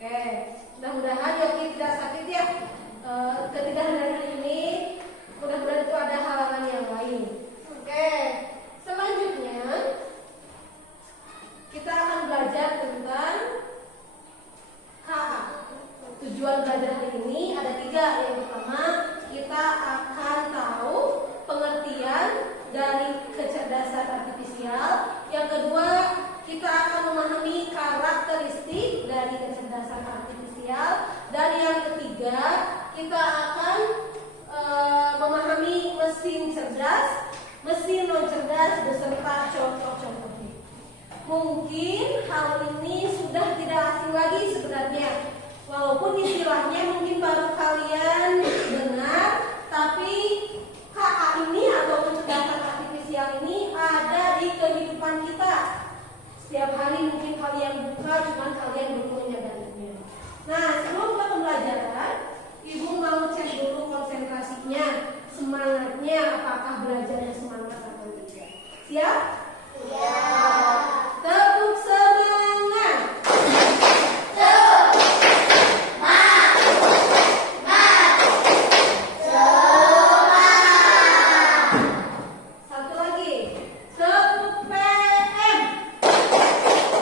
Oke, mudah-mudahan Yogi tidak sakit ya. Ketidakhadiran ini mudah-mudahan itu ada halangan yang lain. Oke, selanjutnya kita akan belajar tentang KA. Tujuan belajar hari ini ada 3. Yang pertama, kita akan tahu pengertian dari kecerdasan artifisial. Yang kedua, kita akan memahami karakteristik dari kecerdasan artifisial. Dan yang ketiga, kita akan memahami mesin cerdas, mesin non cerdas beserta contoh-contohnya. Mungkin hal ini sudah tidak asing lagi sebenarnya. Walaupun istilahnya mungkin baru kalian dengar, tapi KA ini atau kecerdasan artifisial ini ada di kehidupan kita. Setiap hari mungkin kalian buka, cuman kalian belum menyadarinya. Nah, sebelum ke pembelajaran, Ibu mau cek dulu konsentrasinya, semangatnya, apakah belajarnya semangat atau tidak. Siap? Iya. Tepuk semangat. Satu lagi. Tepuk PM.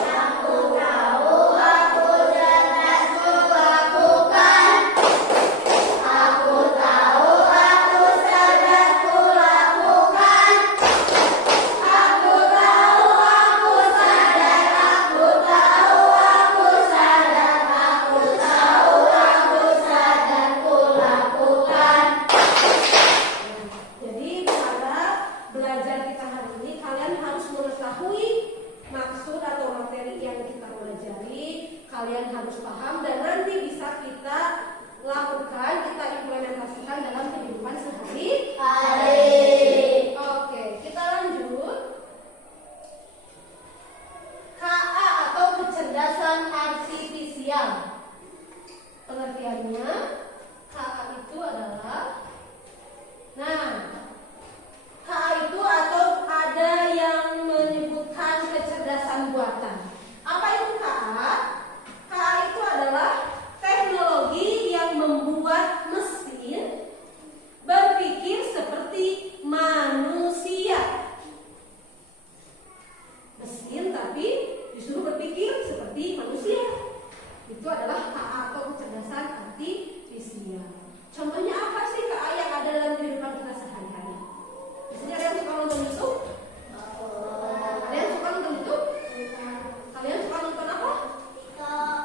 Aku tahu, aku cerdas kulakukan. Aku tahu, aku cerdas kulakukan. Aku tahu, aku sadar, aku tahu, aku sadar, aku tahu, aku sadar kulakukan. Jadi pada belajar kita hari ini kalian harus mengetahui maksud atau materi yang kita pelajari. Kalian harus paham dan nanti bisa kita lakukan, kita implementasikan dalam kehidupan sehari-hari. Oke, kita lanjut. KA atau kecerdasan artifisial. Pengertiannya, KA itu adalah KA itu atau ada yang menyebutkan kecerdasan buatan. Apa itu KA? KA itu adalah teknologi yang membuat mesin berpikir seperti manusia. Mesin tapi disuruh berpikir seperti manusia. Itu adalah KA atau kecerdasan artifisial. Contohnya apa sih KA yang ada dalam kehidupan kita sehari-hari? Misalnya ada yang suka nonton YouTube? Ada yang suka nonton YouTube? Kalian suka nonton apa?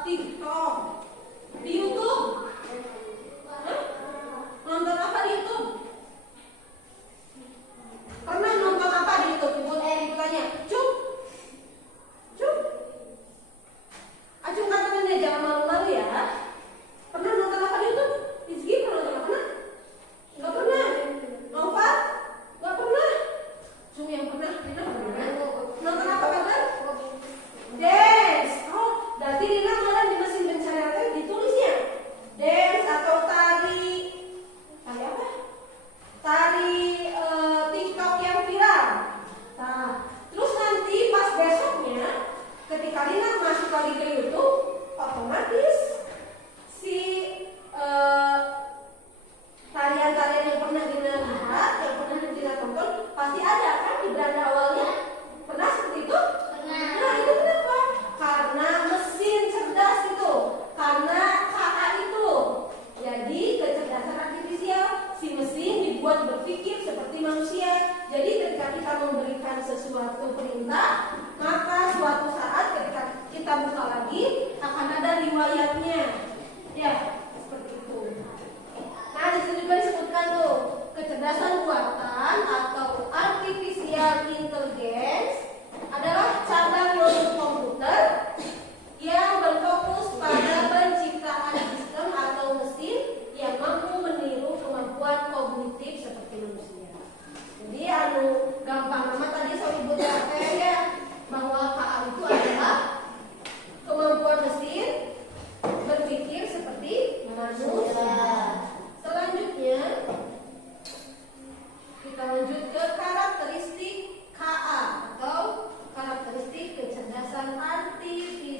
TikTok. Di YouTube? Hah? Nonton apa di YouTube? Pernah nonton apa di YouTube? Ibu tanya. Cuk? Acungkan tangannya, jangan malu-malu ya. Pernah nonton apa di YouTube? Rizky pernah nonton apa? Nggak pernah. Nova? Nggak pernah. Cuma yang pernah, Rina pernah. Nonton apa kabar? Dance. Oh, berarti Rina kemarin di mesin pencarian ditulisnya dance atau tari. Tari apa? Tari TikTok yang viral. Nah, terus nanti pas besoknya, ketika Rina masuk lagi ke YouTube, otomatis si tarian-tarian yang pernah Dina lihat, yang pernah Dina tonton, pasti ada kan di beranda awalnya. Pernah seperti itu? Pernah. Nah, itu kenapa? Karena mesin cerdas itu, karena KA itu. Jadi kecerdasan artifisial, si mesin dibuat berpikir seperti manusia. Jadi ketika kita memberikan sesuatu perintah, maka suatu saat ketika kita buka lagi akan ada riwayatnya. Ya, seperti itu. Nah, di sini juga disebutkan tuh kecerdasan buatan atau artificial intelligence adalah cabang ilmu komputer yang berfokus pada penciptaan sistem atau mesin yang mampu meniru kemampuan kognitif seperti manusia. Jadi gampang nama tadi so ibu ya, bahwa KA itu adalah kemampuan mesin berpikir seperti manusia. Selanjutnya kita lanjut ke karakteristik KA atau karakteristik kecerdasan artifisial.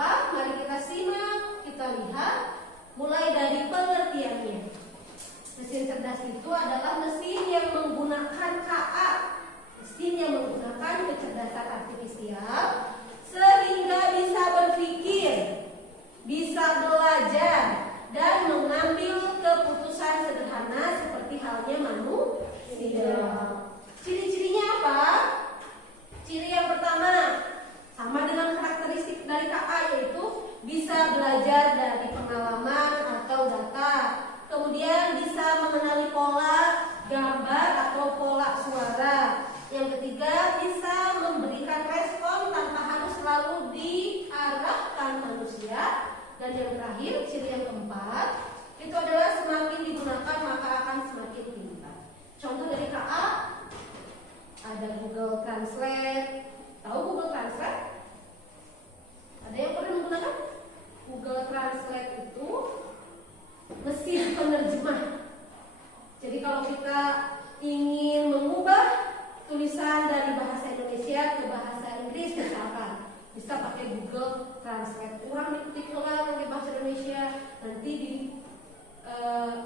apa? Mari kita simak, kita lihat mulai dari pengertiannya. Mesin cerdas itu adalah mesin yang menggunakan KA, mesin yang menggunakan kecerdasan artifisial sehingga bisa berpikir, bisa belajar, dan mengambil keputusan sederhana seperti halnya manusia. Ciri-cirinya apa? Ciri yang pertama, sama dengan karakteristik dari KA, yaitu bisa belajar dari pengalaman atau data. Kemudian bisa mengenali pola gambar atau pola suara. Yang ketiga, bisa memberikan respon tanpa harus selalu diarahkan manusia. Dan yang terakhir, ciri yang keempat, itu adalah semakin digunakan maka akan semakin pintar. Contoh dari KA, ada Google Translate. Tahu Google Translate? Ada yang pernah menggunakan? Google Translate itu mesin penerjemah. Jadi kalau kita ingin mengubah tulisan dari bahasa Indonesia ke bahasa Inggris misalkan, bisa pakai Google Translate. Orang diketik ulang ke bahasa Indonesia, nanti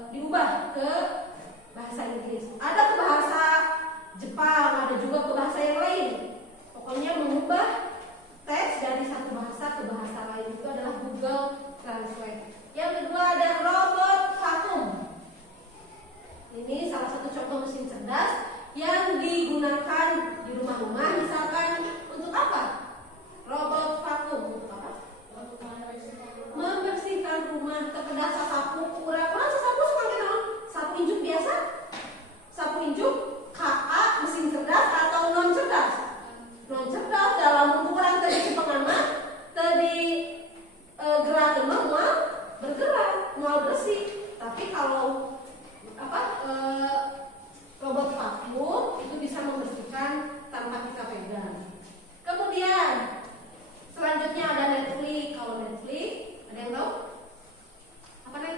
diubah ke bahasa Inggris. Ada ke bahasa Jepang, ada juga ke bahasa yang lain. Pokoknya mengubah teks dari satu bahasa ke bahasa lain itu adalah Google Translate. Yang kedua ada robot vakum. Ini salah satu contoh mesin cerdas yang digunakan di rumah-rumah. Misalkan untuk apa? Robot vakum untuk apa? Membersihkan rumah. Kepedas sapu, kurang sapu sebagai naon? Sapu injuk biasa? Sapu injuk KA mesin cerdas atau non cerdas? Non cerdas dalam ukuran tadi pengamat tadi gerak manual bergerak, mau bersih. Tapi kalau robot vakum itu bisa membersihkan tanpa kita pegang. Kemudian selanjutnya ada Netflix. Kalau Netflix, ada yang tahu? Apa nih?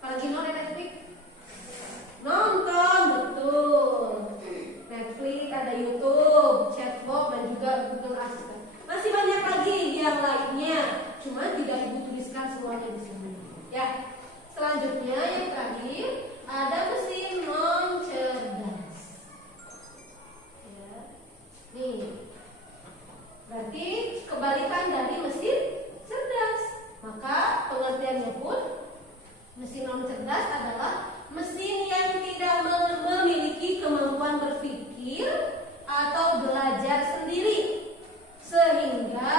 Kalau Gino ada Netflix? Nonton, betul. Netflix, ada YouTube, chatbox, dan juga Google Assistant. Masih banyak lagi yang lainnya, cuma tidak ibu tuliskan semuanya di sini. Ya, selanjutnya yang terakhir ada mesin non cerdas. Ya. Nih, berarti kebalikan dari mesin cerdas. Maka pengertiannya pun mesin non cerdas adalah mesin yang tidak memiliki kemampuan berpikir atau belajar sendiri, sehingga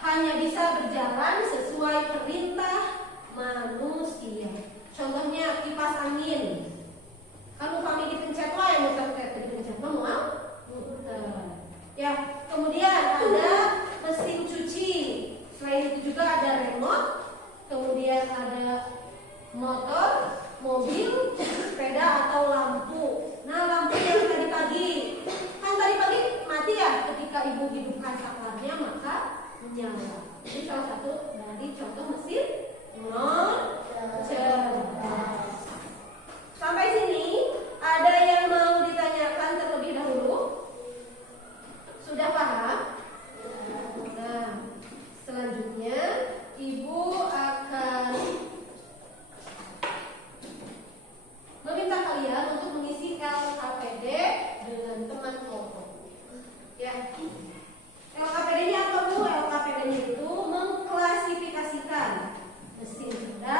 hanya bisa berjalan sesuai perintah manusia. Contohnya kipas angin. Kan upami dipencet wae muter dipencet manual. Ya, kemudian ada mesin cuci. Selain itu juga ada remote, kemudian ada motor, mobil, sepeda atau lampu. Nah, lampu yang tadi pagi, kan tadi pagi mati ya, ketika ibu hidupkan saklarnya maka menyala. Ini salah satu dari contoh mesin non cerdas. Sampai sini ada yang mau ditanyakan terlebih dahulu? Sudah paham? Nah, selanjutnya ibu akan meminta kalian untuk mengisi LKPD dengan teman kelompok. Ya, LKPD-nya apa Bu? LKPD-nya itu mengklasifikasikan mesin cerdas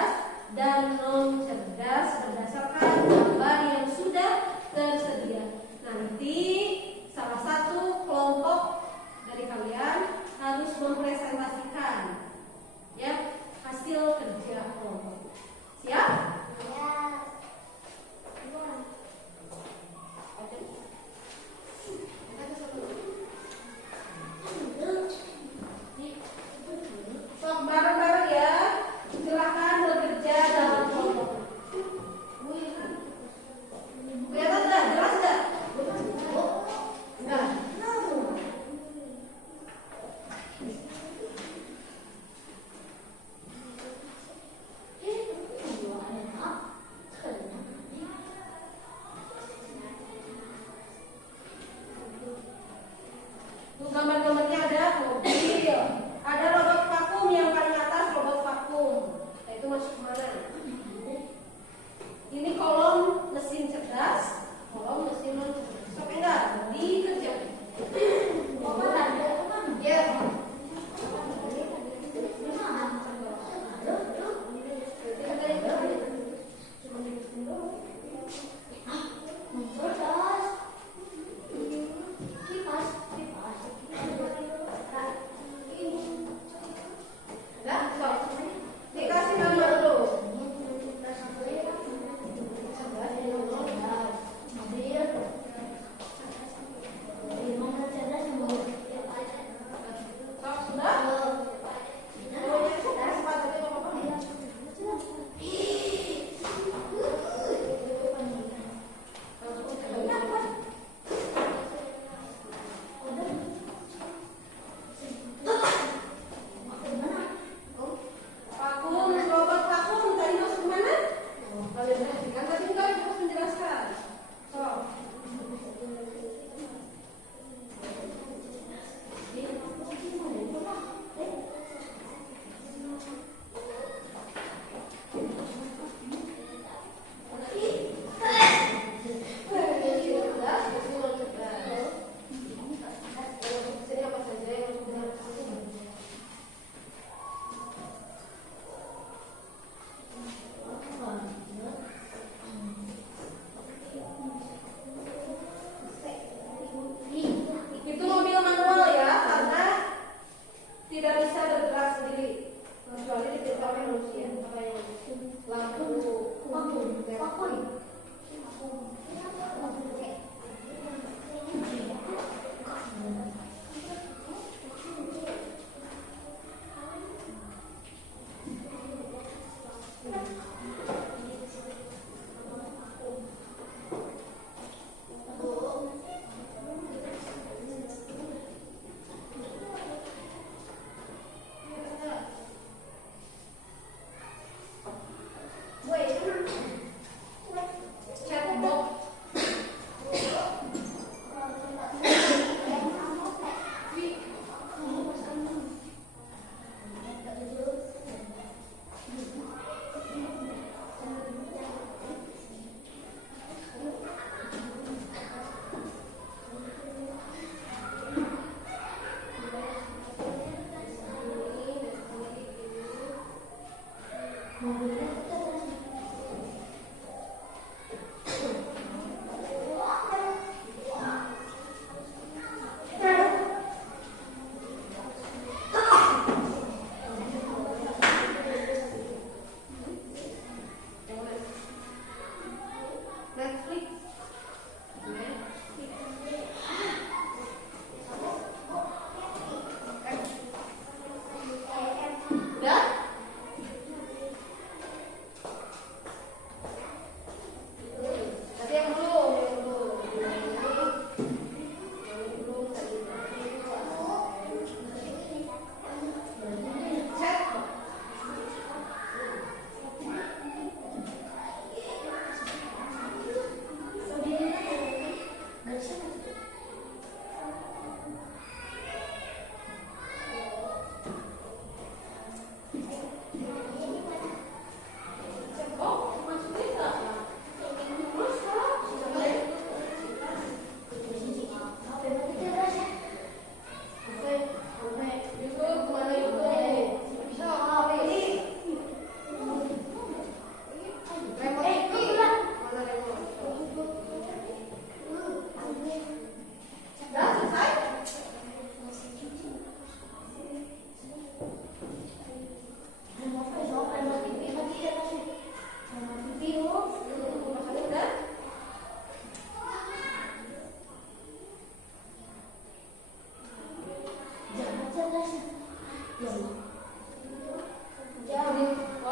Oh,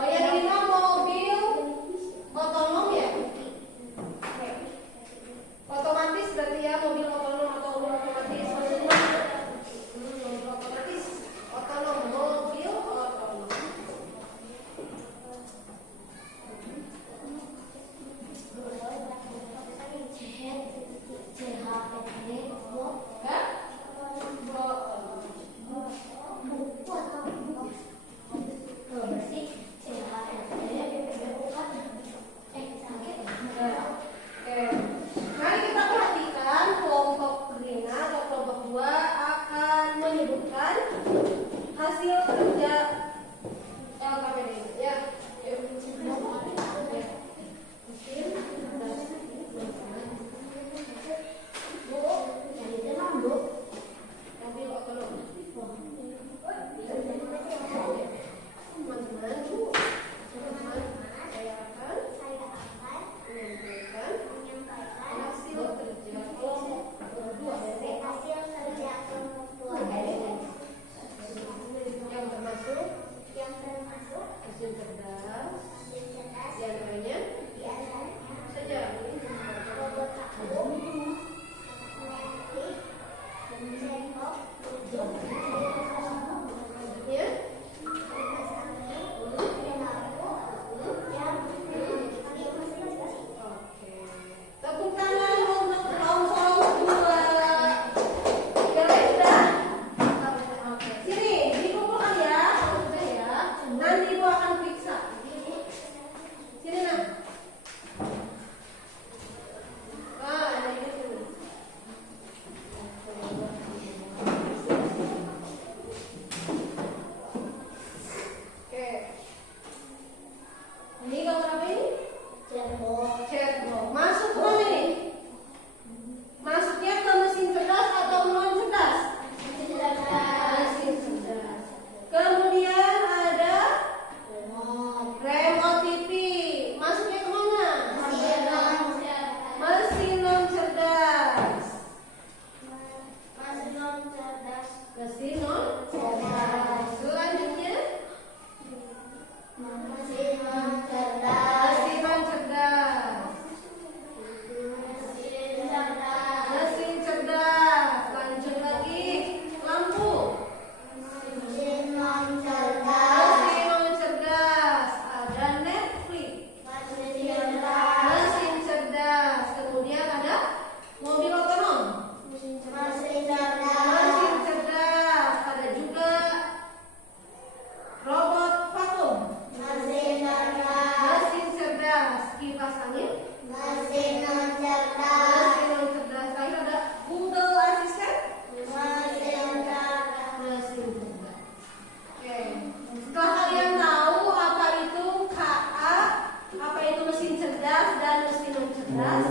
yang lima mobil otonom ya? Otomatis berarti ya, mobil otonom atau mobil otomatis. Mobil otomatis, otonom, mobil otonom. Mari kita perhatikan kelompok Rina atau kelompok 2 akan menyebutkan hasil kerja LKPD ya. Tepuk tangan untuk kelompok 2. Yang lain sudah? Sini, dikumpulkan ya. Nanti Ibu akan periksa. Sini nak. Ada ini sini. Oke. Ini gambar apa ini? Chatbot. Masuk ke mana ini? Masuknya ke mesin cerdas atau non cerdas? Mesin cerdas. Kemudian ada remote TV. Masuknya ke mana? Mesin non cerdas. Mesin non cerdas. Selanjutnya mesin non cerdas. Mesin cerdas. Lanjut lagi. Lampu. Mesin non cerdas. Ada Netflix. Mesin cerdas. Kemudian ada mobil otonom. Mesin cerdas. Ada juga robot vakum. Mesin cerdas. Kipas angin. Mesin non cerdas. Lalu ada Google Assistant. Mesin cerdas. Oke. Setelah kalian tahu apa itu KA, apa itu mesin cerdas dan mesin non cerdas,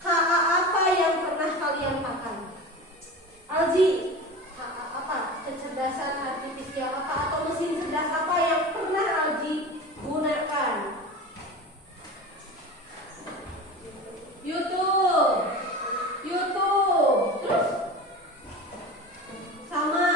KA apa yang pernah kalian pakai? Alji, KA apa? Kecerdasan artifisial apa atau mesin cerdas apa yang pernah Alji gunakan? YouTube. Terus sama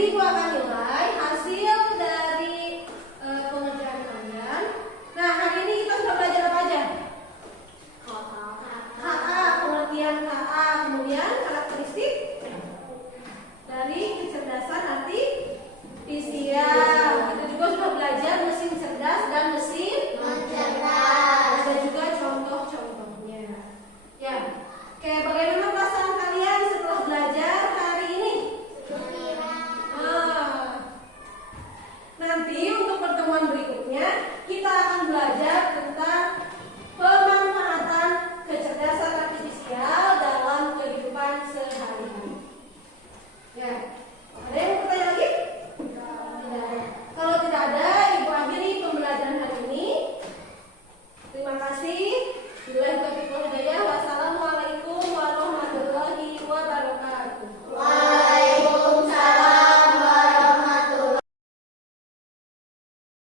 Jadi Ibu akan nilai